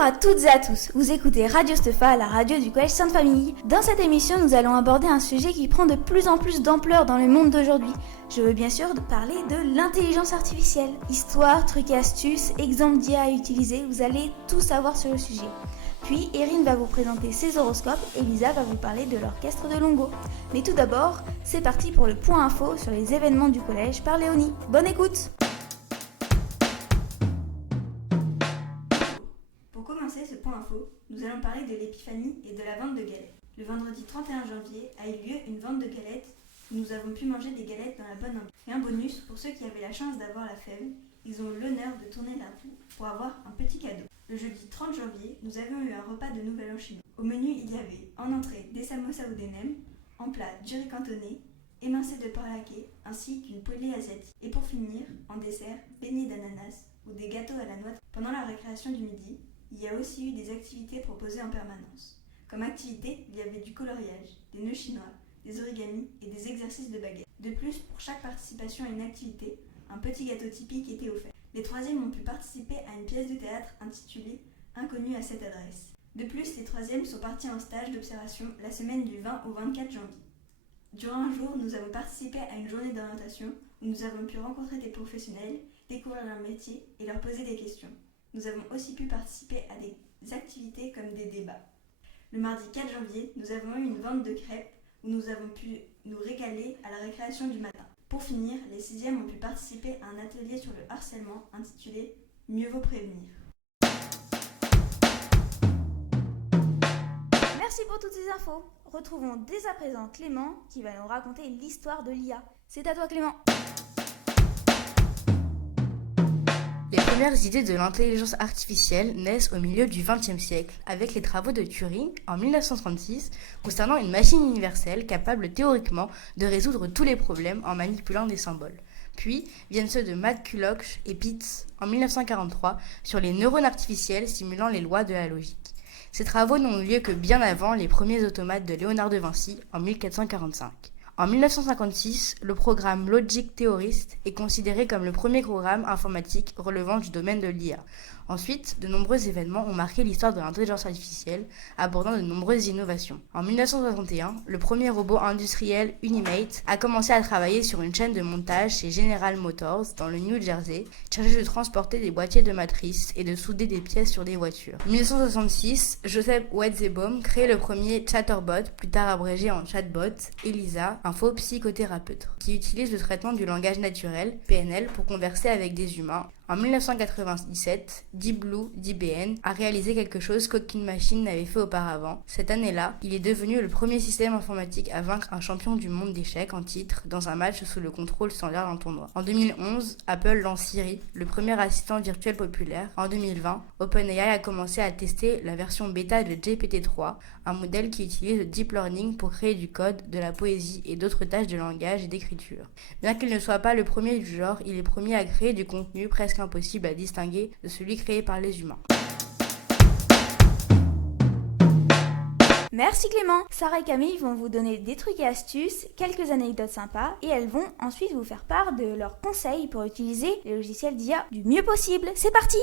Bonjour à toutes et à tous, vous écoutez Radio Stefa, la radio du Collège Sainte-Famille. Dans cette émission, nous allons aborder un sujet qui prend de plus en plus d'ampleur dans le monde d'aujourd'hui. Je veux bien sûr parler de l'intelligence artificielle. Histoire, trucs et astuces, exemples d'IA à utiliser, vous allez tout savoir sur le sujet. Puis Erin va vous présenter ses horoscopes et Lisa va vous parler de l'orchestre de Longo. Mais tout d'abord, c'est parti pour le point info sur les événements du collège par Léonie. Bonne écoute! Pour commencer ce point info, nous allons parler de l'épiphanie et de la vente de galettes. Le vendredi 31 janvier a eu lieu une vente de galettes où nous avons pu manger des galettes dans la bonne ambiance. Et un bonus, pour ceux qui avaient la chance d'avoir la fève, ils ont eu l'honneur de tourner la roue pour avoir un petit cadeau. Le jeudi 30 janvier, nous avions eu un repas de Nouvel An chinois. Au menu, il y avait en entrée des samosas ou des nems, en plat du riz cantonné, émincé de porc laqué, ainsi qu'une poêlée asiatique. Et pour finir, en dessert, beignets d'ananas ou des gâteaux à la noix. Pendant la récréation du midi, il y a aussi eu des activités proposées en permanence. Comme activité, il y avait du coloriage, des nœuds chinois, des origamis et des exercices de baguette. De plus, pour chaque participation à une activité, un petit gâteau typique était offert. Les troisièmes ont pu participer à une pièce de théâtre intitulée « Inconnu à cette adresse ». De plus, les troisièmes sont partis en stage d'observation la semaine du 20 au 24 janvier. Durant un jour, nous avons participé à une journée d'orientation où nous avons pu rencontrer des professionnels, découvrir leur métier et leur poser des questions. Nous avons aussi pu participer à des activités comme des débats. Le mardi 4 janvier, nous avons eu une vente de crêpes où nous avons pu nous régaler à la récréation du matin. Pour finir, les sixièmes ont pu participer à un atelier sur le harcèlement intitulé « Mieux vaut prévenir ». Merci pour toutes ces infos. Retrouvons dès à présent Clément qui va nous raconter l'histoire de l'IA. C'est à toi Clément. Les premières idées de l'intelligence artificielle naissent au milieu du XXe siècle, avec les travaux de Turing en 1936 concernant une machine universelle capable théoriquement de résoudre tous les problèmes en manipulant des symboles. Puis viennent ceux de McCulloch et Pitts en 1943 sur les neurones artificiels simulant les lois de la logique. Ces travaux n'ont eu lieu que bien avant les premiers automates de Léonard de Vinci en 1445. En 1956, le programme Logic Theorist est considéré comme le premier programme informatique relevant du domaine de l'IA. Ensuite, de nombreux événements ont marqué l'histoire de l'intelligence artificielle, abordant de nombreuses innovations. En 1961, le premier robot industriel Unimate a commencé à travailler sur une chaîne de montage chez General Motors, dans le New Jersey, chargé de transporter des boîtiers de matrices et de souder des pièces sur des voitures. En 1966, Joseph Weizenbaum crée le premier Chatterbot, plus tard abrégé en chatbot, ELIZA, un faux psychothérapeute, qui utilise le traitement du langage naturel, PNL, pour converser avec des humains. En 1997, Deep Blue d'IBM a réalisé quelque chose qu'aucune machine n'avait fait auparavant. Cette année-là, il est devenu le premier système informatique à vaincre un champion du monde d'échecs en titre dans un match sous le contrôle standard d'un tournoi. En 2011, Apple lance Siri, le premier assistant virtuel populaire. En 2020, OpenAI a commencé à tester la version bêta de GPT-3, un modèle qui utilise le deep learning pour créer du code, de la poésie et d'autres tâches de langage et d'écriture. Bien qu'il ne soit pas le premier du genre, il est premier à créer du contenu presque impossible à distinguer de celui créé par les humains. Merci Clément. Sarah et Camille vont vous donner des trucs et astuces, quelques anecdotes sympas et elles vont ensuite vous faire part de leurs conseils pour utiliser les logiciels d'IA du mieux possible. C'est parti!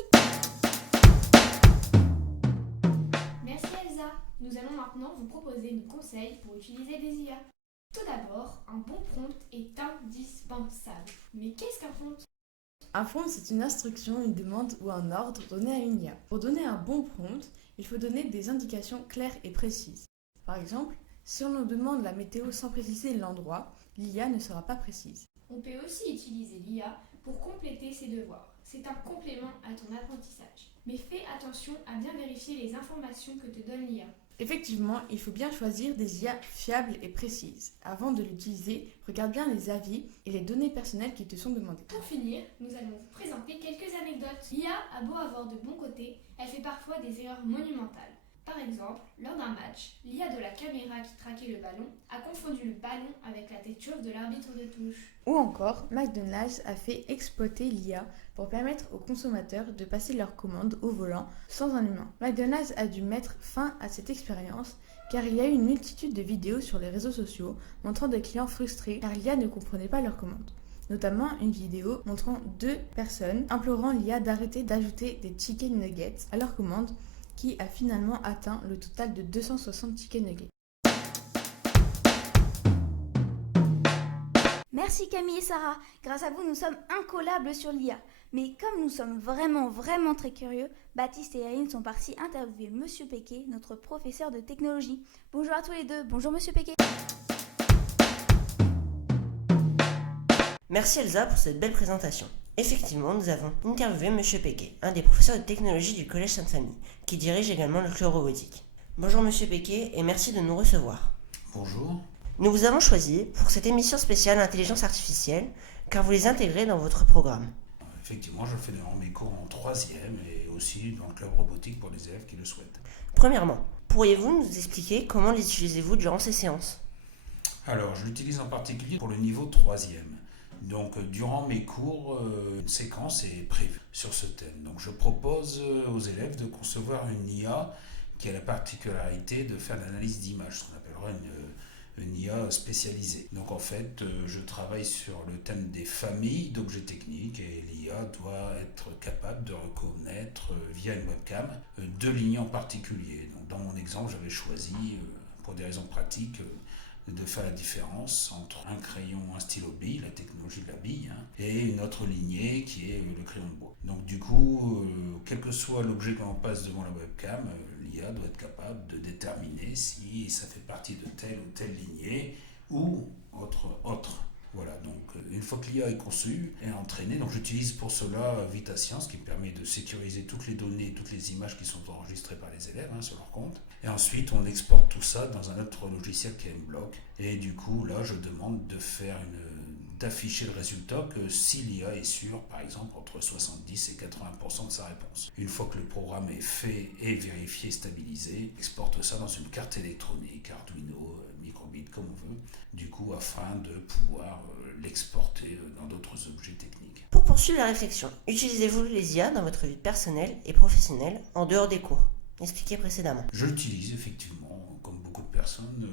Merci Elsa. Nous allons maintenant vous proposer nos conseils pour utiliser des IA. Tout d'abord, un bon prompt est indispensable. Mais qu'est-ce qu'un prompt ? Un prompt, c'est une instruction, une demande ou un ordre donné à une IA. Pour donner un bon prompt, il faut donner des indications claires et précises. Par exemple, si on nous demande la météo sans préciser l'endroit, l'IA ne sera pas précise. On peut aussi utiliser l'IA pour compléter ses devoirs. C'est un complément à ton apprentissage. Mais fais attention à bien vérifier les informations que te donne l'IA. Effectivement, il faut bien choisir des IA fiables et précises. Avant de l'utiliser, regarde bien les avis et les données personnelles qui te sont demandées. Pour finir, nous allons vous présenter quelques anecdotes. L'IA a beau avoir de bons côtés, elle fait parfois des erreurs monumentales. Par exemple, lors d'un match, l'IA de la caméra qui traquait le ballon a confondu le ballon avec la tête chauve de l'arbitre de touche. Ou encore, McDonald's a fait exploiter l'IA pour permettre aux consommateurs de passer leurs commandes au volant sans un humain. McDonald's a dû mettre fin à cette expérience car il y a eu une multitude de vidéos sur les réseaux sociaux montrant des clients frustrés car l'IA ne comprenait pas leurs commandes. Notamment une vidéo montrant deux personnes implorant l'IA d'arrêter d'ajouter des chicken nuggets à leurs commandes qui a finalement atteint le total de 260 tickets nuggets. Merci Camille et Sarah, grâce à vous nous sommes incollables sur l'IA. Mais comme nous sommes vraiment très curieux, Baptiste et Aline sont partis interviewer Monsieur Péquet, notre professeur de technologie. Bonjour à tous les deux, bonjour Monsieur Péquet. Merci Elsa pour cette belle présentation. Effectivement, nous avons interviewé Monsieur Péquet, un des professeurs de technologie du Collège Sainte-Famille, qui dirige également le club robotique. Bonjour Monsieur Péquet et merci de nous recevoir. Bonjour. Nous vous avons choisi pour cette émission spéciale Intelligence artificielle, car vous les intégrez dans votre programme. Effectivement, je fais mes cours en 3e et aussi dans le club robotique pour les élèves qui le souhaitent. Premièrement, pourriez-vous nous expliquer comment les utilisez-vous durant ces séances ? Alors, je l'utilise en particulier pour le niveau 3e. Donc, durant mes cours, une séquence est prévue sur ce thème. Donc, je propose aux élèves de concevoir une IA qui a la particularité de faire l'analyse d'images, ce qu'on appellera une IA spécialisée. Donc en fait, je travaille sur le thème des familles d'objets techniques et l'IA doit être capable de reconnaître via une webcam deux lignes en particulier. Donc dans mon exemple, j'avais choisi, pour des raisons pratiques, de faire la différence entre un crayon, un stylo bille, la technologie de la bille, et une autre lignée qui est le crayon de bois. Donc du coup, quel que soit l'objet que l'on passe devant la webcam, l'IA doit être capable de déterminer si ça fait partie de telle ou telle lignée ou autre. Voilà, donc une fois que l'IA est conçue et entraînée, donc j'utilise pour cela VitaScience qui me permet de sécuriser toutes les données, toutes les images qui sont enregistrées par les élèves sur leur compte. Et ensuite, on exporte tout ça dans un autre logiciel qui est mBlock. Et du coup, là, je demande d'afficher le résultat que si l'IA est sûre, par exemple, entre 70 et 80% de sa réponse. Une fois que le programme est fait et vérifié, stabilisé, exporte ça dans une carte électronique, Arduino, microbit, comme on veut, du coup, afin de pouvoir l'exporter dans d'autres objets techniques. Pour poursuivre la réflexion, utilisez-vous les IA dans votre vie personnelle et professionnelle en dehors des cours ? Expliqué précédemment. Je l'utilise effectivement, comme beaucoup de personnes,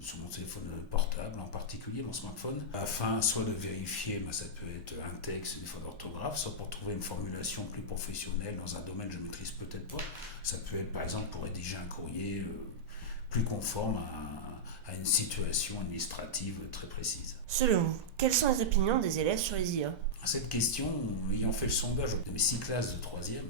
sur mon téléphone portable, en particulier mon smartphone, afin soit de vérifier, ça peut être un texte, une faute d'orthographe, soit pour trouver une formulation plus professionnelle dans un domaine que je ne maîtrise peut-être pas. Ça peut être par exemple pour rédiger un courrier plus conforme à une situation administrative très précise. Selon vous, quelles sont les opinions des élèves sur les IA ? À cette question, ayant fait le sondage de mes 6 classes de 3e,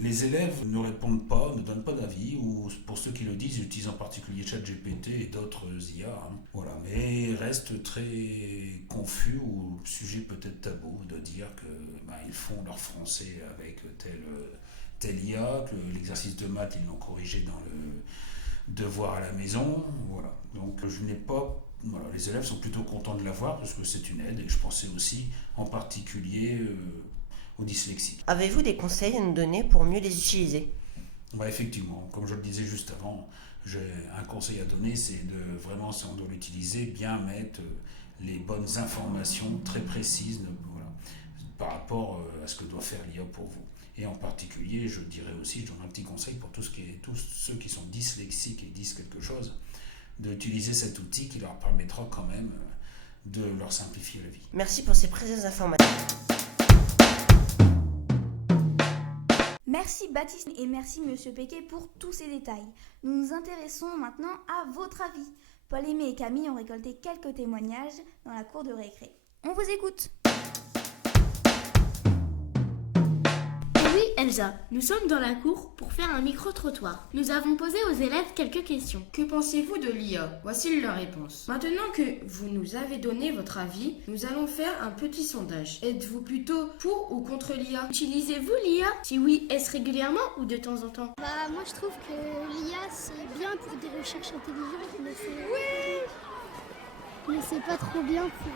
les élèves ne répondent pas, ne donnent pas d'avis, ou pour ceux qui le disent, ils utilisent en particulier ChatGPT et d'autres IA. Voilà. Mais ils restent très confus ou sujet peut-être tabou de dire qu'ils font leur français avec telle IA, que l'exercice de maths, ils l'ont corrigé dans le devoir à la maison. Voilà. Donc je n'ai pas... Voilà, les élèves sont plutôt contents de l'avoir parce que c'est une aide et je pensais aussi en particulier... aux dyslexiques. Avez-vous des conseils à nous donner pour mieux les utiliser ? Effectivement, comme je le disais juste avant, j'ai un conseil à donner, c'est de vraiment, si on doit l'utiliser, bien mettre les bonnes informations très précises par rapport à ce que doit faire l'IA pour vous. Et en particulier, je dirais aussi, je donne un petit conseil pour tous ceux qui sont dyslexiques et disent quelque chose, d'utiliser cet outil qui leur permettra quand même de leur simplifier la vie. Merci pour ces précieuses informations. Merci Baptiste et merci Monsieur Péquet pour tous ces détails. Nous nous intéressons maintenant à votre avis. Paul Aimé et Camille ont récolté quelques témoignages dans la cour de récré. On vous écoute. Oui, Elsa, nous sommes dans la cour pour faire un micro-trottoir. Nous avons posé aux élèves quelques questions. Que pensez-vous de l'IA ? Voici leur réponse. Maintenant que vous nous avez donné votre avis, nous allons faire un petit sondage. Êtes-vous plutôt pour ou contre l'IA ? Utilisez-vous l'IA ? Si oui, est-ce régulièrement ou de temps en temps ? Moi je trouve que l'IA c'est bien pour des recherches intelligentes, mais c'est pas trop bien pour...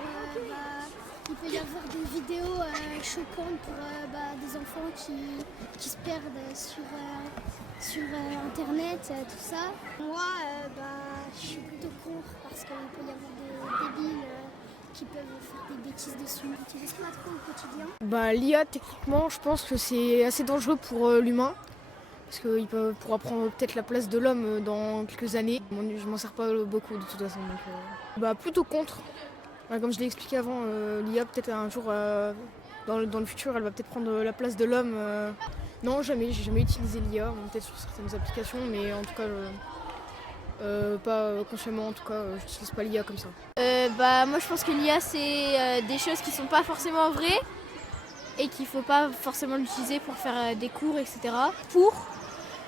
il peut y avoir des vidéos choquantes pour des enfants qui se perdent sur Internet, tout ça. Moi, je suis plutôt contre parce qu'il peut y avoir des débiles qui peuvent faire des bêtises dessus. J'utilise pas trop au quotidien. L'IA, techniquement, je pense que c'est assez dangereux pour l'humain. Parce qu'il pourra prendre peut-être la place de l'homme dans quelques années. Je m'en sers pas beaucoup de toute façon. Donc, plutôt contre. Comme je l'ai expliqué avant, l'IA peut-être un jour, dans le futur, elle va peut-être prendre la place de l'homme. Non, jamais, j'ai jamais utilisé l'IA, peut-être sur certaines applications, mais en tout cas, pas consciemment, en tout cas, j'utilise pas l'IA comme ça. Moi je pense que l'IA c'est des choses qui sont pas forcément vraies et qu'il faut pas forcément l'utiliser pour faire des cours, etc.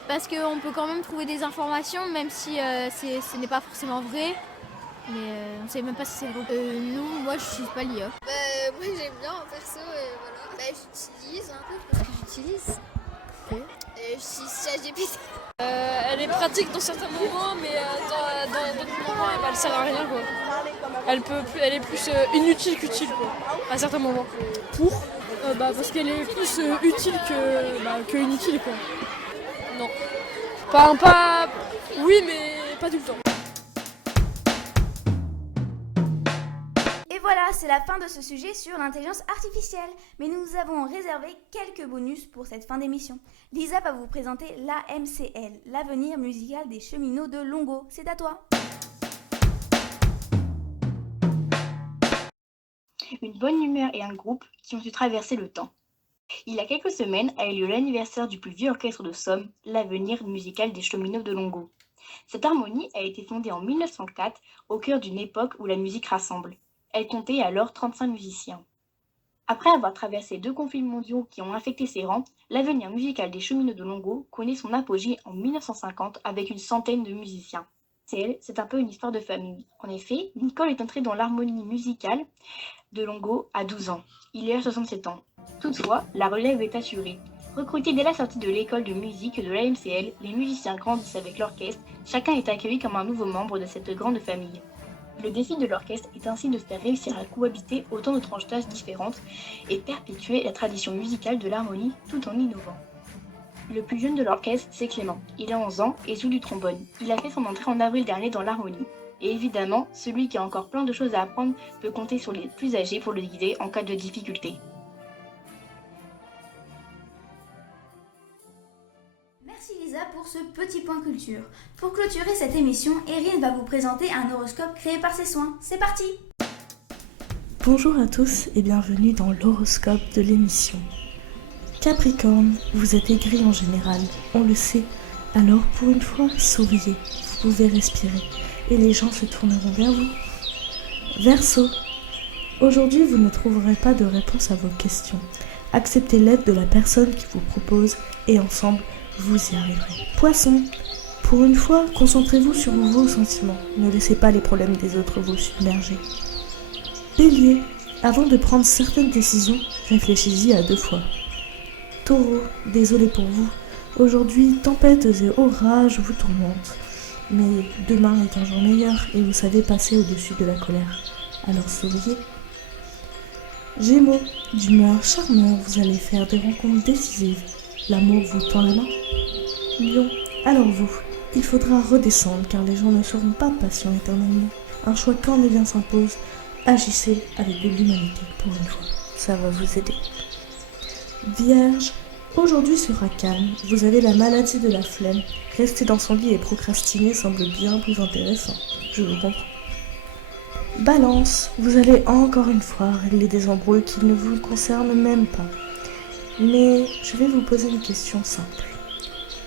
Parce qu'on peut quand même trouver des informations même si ce n'est pas forcément vrai. Mais on sait même pas si c'est vrai. Non, moi j'utilise pas l'IA. Moi j'aime bien en perso, voilà. J'utilise un peu parce que j'utilise. Ok. J'utilise ChatGPT. Elle est pratique dans certains moments, mais dans d'autres moments, elle sert à rien, quoi. Elle est plus inutile qu'utile, quoi, à certains moments. Parce qu'elle est plus utile que inutile, quoi. Non. Oui, mais pas tout le temps. Et voilà, c'est la fin de ce sujet sur l'intelligence artificielle. Mais nous avons réservé quelques bonus pour cette fin d'émission. Lisa va vous présenter l'AMCL, l'avenir musical des cheminots de Longo. C'est à toi. Une bonne humeur et un groupe qui ont su traverser le temps. Il y a quelques semaines a eu lieu l'anniversaire du plus vieux orchestre de Somme, l'avenir musical des cheminots de Longo. Cette harmonie a été fondée en 1904 au cœur d'une époque où la musique rassemble. Elle comptait alors 35 musiciens. Après avoir traversé 2 conflits mondiaux qui ont affecté ses rangs, l'avenir musical des cheminots de Longo connaît son apogée en 1950 avec une centaine de musiciens. C'est un peu une histoire de famille. En effet, Nicole est entrée dans l'harmonie musicale de Longo à 12 ans. Il a 67 ans. Toutefois, la relève est assurée. Recrutés dès la sortie de l'école de musique de l'AMCL, les musiciens grandissent avec l'orchestre, chacun est accueilli comme un nouveau membre de cette grande famille. Le défi de l'orchestre est ainsi de faire réussir à cohabiter autant de tranches d'âge différentes et perpétuer la tradition musicale de l'harmonie tout en innovant. Le plus jeune de l'orchestre, c'est Clément. Il a 11 ans et joue du trombone. Il a fait son entrée en avril dernier dans l'harmonie. Et évidemment, celui qui a encore plein de choses à apprendre peut compter sur les plus âgés pour le guider en cas de difficulté. Merci Lisa pour ce petit point culture. Pour clôturer cette émission, Erin va vous présenter un horoscope créé par ses soins. C'est parti! Bonjour à tous et bienvenue dans l'horoscope de l'émission. Capricorne, vous êtes aigri en général, on le sait. Alors pour une fois, souriez, vous pouvez respirer et les gens se tourneront vers vous. Verseau, aujourd'hui vous ne trouverez pas de réponse à vos questions. Acceptez l'aide de la personne qui vous propose et ensemble, vous y arriverez. Poisson, pour une fois, concentrez-vous sur vos sentiments. Ne laissez pas les problèmes des autres vous submerger. Bélier, avant de prendre certaines décisions, réfléchissez à 2 fois. Taureau, désolé pour vous. Aujourd'hui, tempêtes et orages vous tourmentent. Mais demain est un jour meilleur et vous savez passer au-dessus de la colère. Alors souriez. Gémeaux, d'humeur charmeur, vous allez faire des rencontres décisives. L'amour vous tend la main. Lion, alors vous, il faudra redescendre car les gens ne seront pas patients éternellement. Un choix corps et bien s'impose. Agissez avec de l'humanité pour une fois. Ça va vous aider. Vierge, aujourd'hui sera calme. Vous avez la maladie de la flemme. Rester dans son lit et procrastiner semble bien plus intéressant. Je vous comprends. Balance, vous allez encore une fois régler des embrouilles qui ne vous concernent même pas. Mais je vais vous poser une question simple.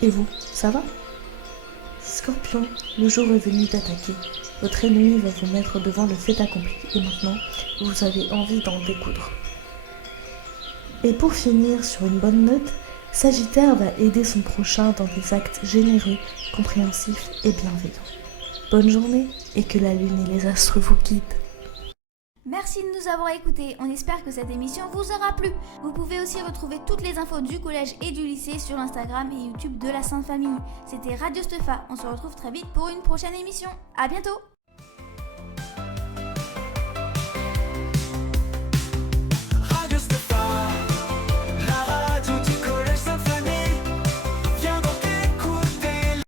Et vous, ça va? Scorpion, le jour est venu d'attaquer. Votre ennemi va vous mettre devant le fait accompli et maintenant, vous avez envie d'en découdre. Et pour finir sur une bonne note, Sagittaire va aider son prochain dans des actes généreux, compréhensifs et bienveillants. Bonne journée et que la lune et les astres vous guident. Merci de nous avoir écoutés, on espère que cette émission vous aura plu. Vous pouvez aussi retrouver toutes les infos du collège et du lycée sur l'Instagram et YouTube de la Sainte Famille. C'était Radio Stefa, on se retrouve très vite pour une prochaine émission. À bientôt!